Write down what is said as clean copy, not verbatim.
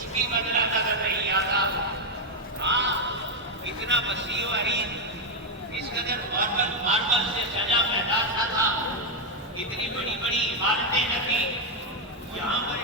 उसकी बदला नजर नहीं आता। हाँ, इतना वसी है, इस कदर मार्बल मार्बल से सजा पैदा था, इतनी बड़ी बड़ी इमारतें लगी, यहाँ पर